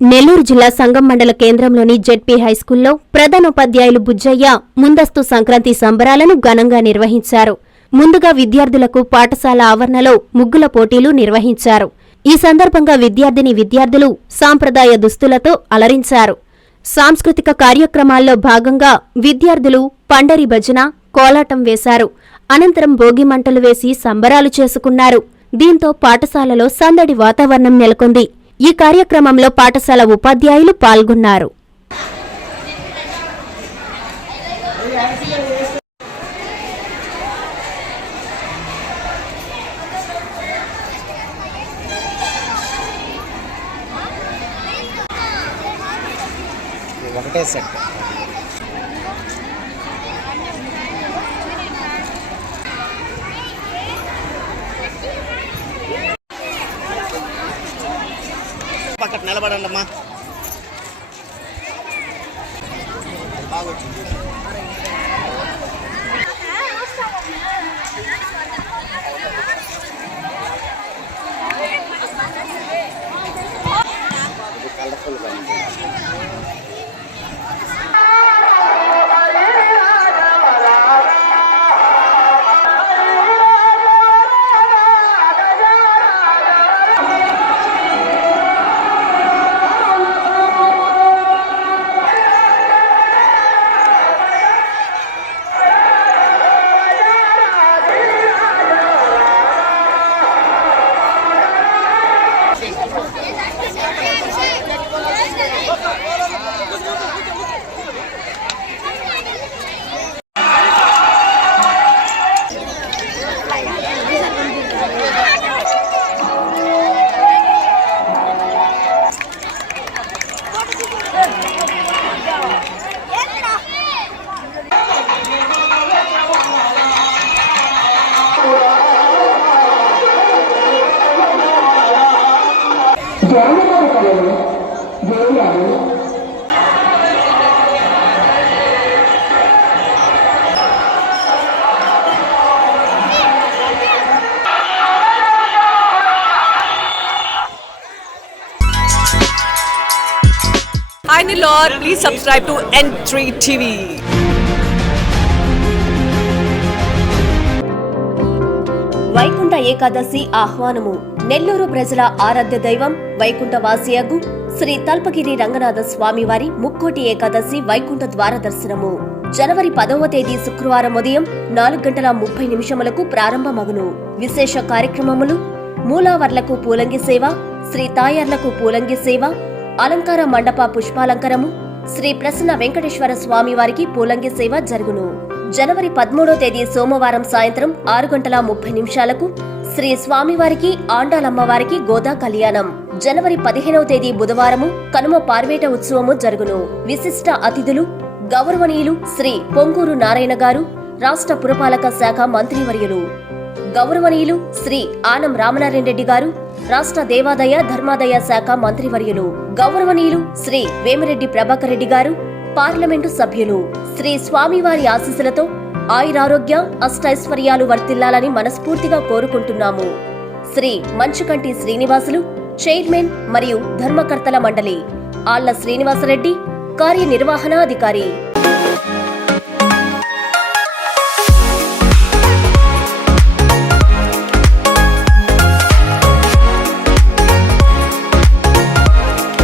నెల్లూరు జిల్లా సంగం మండల కేంద్రంలోని జెడ్పీ హైస్కూల్లో ప్రధానోపాధ్యాయులు బుజ్జయ్య ముందస్తు సంక్రాంతి సంబరాలను ఘనంగా నిర్వహించారు. ముందుగా విద్యార్థులకు పాఠశాల ఆవరణలో ముగ్గుల పోటీలు నిర్వహించారు. ఈ సందర్భంగా విద్యార్థిని విద్యార్థులు సాంప్రదాయ దుస్తులతో అలరించారు. సాంస్కృతిక కార్యక్రమాల్లో భాగంగా విద్యార్థులు పండరి భజన కోలాటం వేశారు. అనంతరం భోగి మంటలు వేసి సంబరాలు చేసుకున్నారు. దీంతో పాఠశాలలో సందడి వాతావరణం నెలకొంది. ఈ కార్యక్రమంలో పాఠశాల ఉపాధ్యాయులు పాల్గొన్నారు. ఒకటే సెట్. పక్కన నిలబడండి అమ్మా బాగా వచ్చింది ജയിലാകും പറയുന്നു Hi Nilor, please subscribe to N3 TV. Ekadashi ఆహ్వానము. Nellore ప్రజల ఆరాధ్య దైవం వైకుంఠవాసియగు శ్రీ తల్పగిరి రంగనాథ స్వామివారి ముక్కోటి ఏకాదశి వైకుంఠ ద్వార దర్శనము. జనవరి పదవ తేదీ శుక్రవారం ఉదయం నాలుగు గంటల ముప్పై నిమిషములకు ప్రారంభమగును. విశేష కార్యక్రమములు మూలావర్లకు పూలంగి సేవ శ్రీ తాయార్లకు పూలంగి సేవ అలంకార మండప పుష్పాలంకరము శ్రీ ప్రసన్న వెంకటేశ్వర స్వామివారికి పూలంగి సేవ జరుగును. జనవరి పదమూడో తేదీ సోమవారం సాయంత్రం ఆరు గంటల ముప్పై నిమిషాలకు శ్రీ స్వామివారికి ఆండాలమ్మవారికి గోదా కళ్యాణం. జనవరి పదిహేనవ తేదీ బుధవారము కనుమ పార్వేట ఉత్సవము జరుగును. విశిష్ట అతిథులు గౌరవనీయులు శ్రీ పొంగూరు నారాయణ గారు రాష్ట్ర పురపాలక శాఖ మంత్రివర్యులు. గౌరవనీయులు శ్రీ ఆనం రామనారాయణ రెడ్డి గారు రాష్ట్ర దేవాదాయ ధర్మాదాయ శాఖ మంత్రివర్యులు. గౌరవనీయులు శ్రీ వేమిరెడ్డి ప్రభాకర్ రెడ్డి గారు పార్లమెంటు సభ్యులు శ్రీ స్వామివారి ఆశీస్సులతో ఆయురారోగ్య అష్టైశ్వర్యాలు వర్తిల్లాలని మనస్ఫూర్తిగా కోరుకుంటున్నాము. శ్రీ మంచుకంటి శ్రీనివాసులు చైర్మన్ మరియు ధర్మకర్తల మండలి ఆళ్ళ శ్రీనివాసరెడ్డి కార్యనిర్వహణాధికారి.